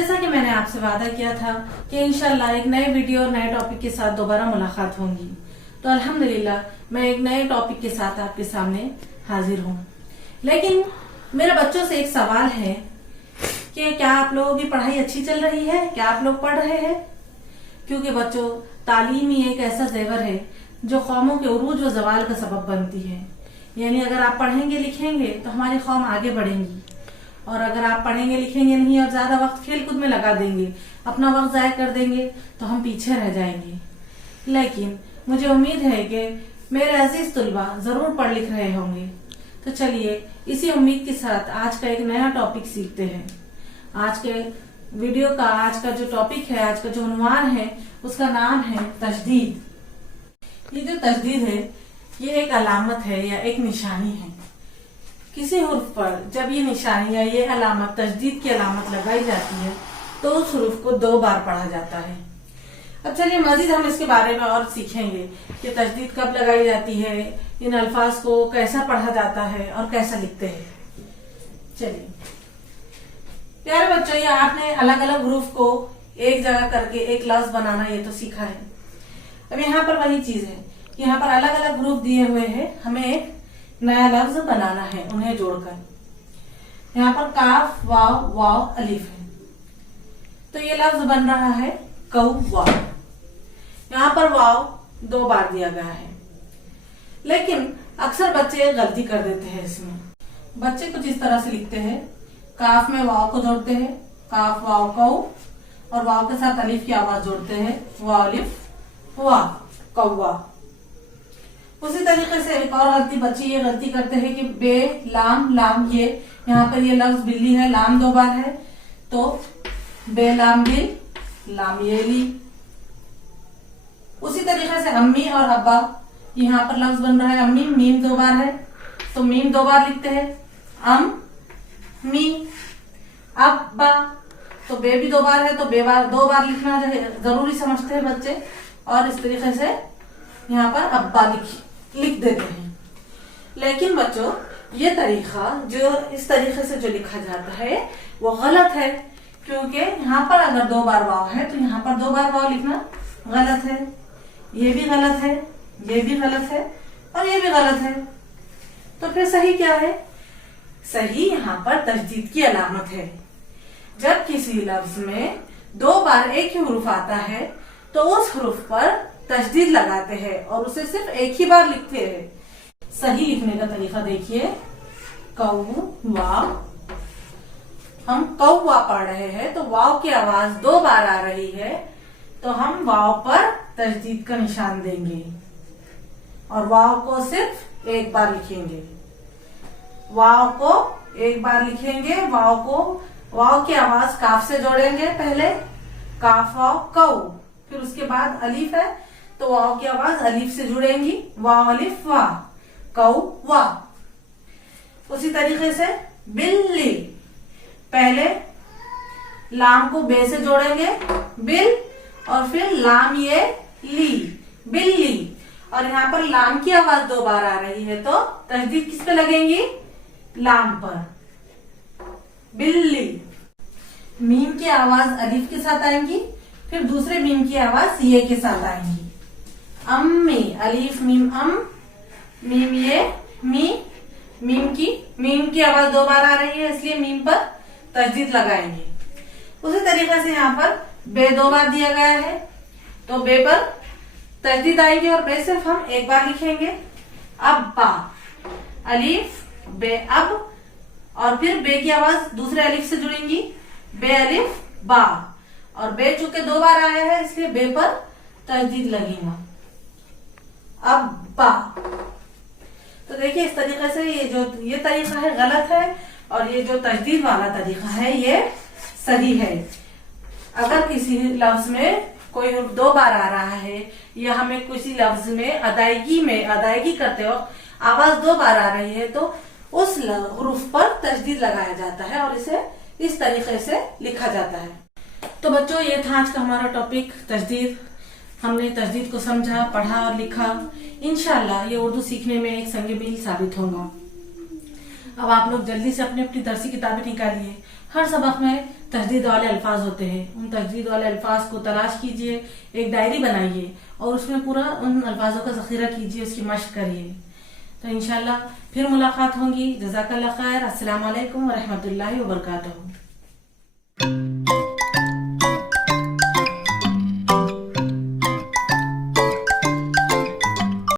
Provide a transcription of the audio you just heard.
जैसा कि मैंने आपसे वादा किया था कि इंशाल्लाह एक नए वीडियो और नए टॉपिक के साथ दोबारा मुलाकात होंगी, तो अल्हम्दुलिल्लाह मैं एक नए टॉपिक के साथ आपके सामने हाजिर हूँ। लेकिन मेरे बच्चों से एक सवाल है कि क्या आप लोगों की पढ़ाई अच्छी चल रही है, क्या आप लोग पढ़ रहे हैं? क्योंकि बच्चों, तालीम ही एक ऐसा जेवर है जो कौमों के उरूज व जवाल का सबब बनती है। यानी अगर आप पढ़ेंगे लिखेंगे तो हमारी कौम आगे बढ़ेंगी, और अगर आप पढ़ेंगे लिखेंगे नहीं और ज्यादा वक्त खेल कूद में लगा देंगे, अपना वक्त जाया कर देंगे, तो हम पीछे रह जाएंगे। लेकिन मुझे उम्मीद है कि मेरे अजीज तुलबा जरूर पढ़ लिख रहे होंगे। तो चलिए इसी उम्मीद के साथ आज का एक नया टॉपिक सीखते हैं। आज के वीडियो का आज का जो टॉपिक है, आज का जो उन्वान है, उसका नाम है तशदीद। ये जो तशदीद है ये एक अलामत है या एक निशानी है। किसी हुर्फ पर जब ये निशानी या ये अलामत, तशदीद की अलामत लगाई जाती है तो उस हुर्फ को 2 बार पढ़ा जाता है। अब चलिए मजीद हम इसके बारे में और सीखेंगे कि तशदीद कब लगाई जाती है, इन अल्फाज को कैसा पढ़ा जाता है और कैसा लिखते हैं। चलिए प्यारे बच्चों, ये आपने अलग अलग हुरूफ को एक जगह करके एक लफ्ज बनाना ये तो सीखा है। अब यहाँ पर वही चीज है, यहाँ पर अलग अलग हुरूफ दिए हुए हैं, हमें एक नया लफ्ज बनाना है उन्हें जोड़कर। यहाँ पर काफ वाव वाव अलिफ है, तो ये लफ्ज बन रहा है कौवा। यहाँ पर वाव 2 बार दिया गया है, लेकिन अक्सर बच्चे गलती कर देते हैं। इसमें बच्चे कुछ इस तरह से लिखते हैं, काफ में वाव को जोड़ते हैं, काफ वाव कौ, और वाव के साथ अलिफ की आवाज जोड़ते हैं, वाव अलिफ वाह कौवा। उसी तरीके से एक और गलती बच्चे ये गलती करते हैं कि बे लाम लाम, ये यहाँ पर ये लफ्ज बिल्ली है, लाम 2 बार है, तो बे लाम बिल, लाम ये ली। उसी तरीके से अम्मी और अब्बा, यहाँ पर लफ्ज बन रहा है अम्मी, मीम 2 बार है, तो मीम 2 बार लिखते हैं, अम मी। अब्बा, तो बे भी 2 बार है, तो 2 बार लिखना जरूरी समझते हैं बच्चे, और इस तरीके से यहाँ पर अब्बा लिख देते हैं। लेकिन बच्चों, ये तरीका जो इस तरीके से जो लिखा जाता है वो गलत है, क्योंकि यहाँ पर अगर 2 बार वाव है तो यहाँ पर 2 बार वाव लिखना गलत है। ये भी गलत है, ये भी गलत है, और ये भी गलत है। तो फिर सही क्या है? सही यहाँ पर तशदीद की अलामत है। जब किसी लफ्ज में 2 बार एक ही हुरूफ आता है तो उस हुरूफ पर तशदीद लगाते हैं और उसे सिर्फ एक ही बार लिखते हैं। सही लिखने का तरीका देखिए, कौवा। हम कौवा पढ़ रहे हैं तो वाव की आवाज 2 बार आ रही है, तो हम वाव पर तशदीद का निशान देंगे और वाव को सिर्फ 1 बार लिखेंगे। वाव को 1 बार लिखेंगे, वाव की आवाज काफ से जोड़ेंगे, पहले काफ वाव कौ, फिर उसके बाद अलीफ है तो वाव की आवाज अलीफ से जुड़ेंगी, वाव अलीफ वाह, कौ वाह। उसी तरीके से बिल्ली, पहले लाम को बे से जोड़ेंगे, बिल, और फिर लाम ये ली, बिल्ली। और यहाँ पर लाम की आवाज 2 बार आ रही है तो तशदीद किस पे लगेंगी? लाम पर, बिल्ली। मीम की आवाज अलीफ के साथ आएंगी, फिर दूसरे मीम की आवाज ये के साथ आएंगी। अम्मी, अलीफ मीम अम, मीम ये मी, मीम की आवाज 2 बार आ रही है, इसलिए मीम पर तशदीद लगाएंगे। उसी तरीके से यहाँ पर बे 2 बार दिया गया है तो बे पर तशदीद आएंगे और बे सिर्फ हम 1 बार लिखेंगे। अब्बा, अलीफ बे अब, और फिर बे की आवाज दूसरे अलीफ से जुड़ेंगी, बे अलीफ बा, और बे चूंकि 2 बार आया है इसलिए बे पर तशदीद लगेगा, अब्बा। तो देखिए इस तरीके से ये तरीका है गलत है, और ये जो तशदीद वाला तरीका है ये सही है। अगर किसी लफ्ज में कोई 2 बार आ रहा है, या हमें किसी लफ्ज में अदायगी करते वक्त आवाज 2 बार आ रही है, तो उस हुरूफ पर तशदीद लगाया जाता है और इसे इस तरीके से लिखा जाता है। तो बच्चों, ये था आज का हमारा टॉपिक तशदीद। हमने तशदीद को समझा, पढ़ा और लिखा। इंशाल्लाह ये उर्दू सीखने में एक संग मील साबित होगा। अब आप लोग जल्दी से अपनी अपनी दरसी किताबें निकालिए ہر سبق میں تجدید والے الفاظ ہوتے ہیں، ان تجدید والے الفاظ کو تلاش کیجئے، ایک ڈائری بنائیے اور اس میں پورا ان الفاظوں کا ذخیرہ کیجئے، اس کی مشق کریے. تو انشاءاللہ پھر ملاقات ہوگی. جزاک اللہ خیر. السلام علیکم ورحمۃ اللہ وبرکاتہ.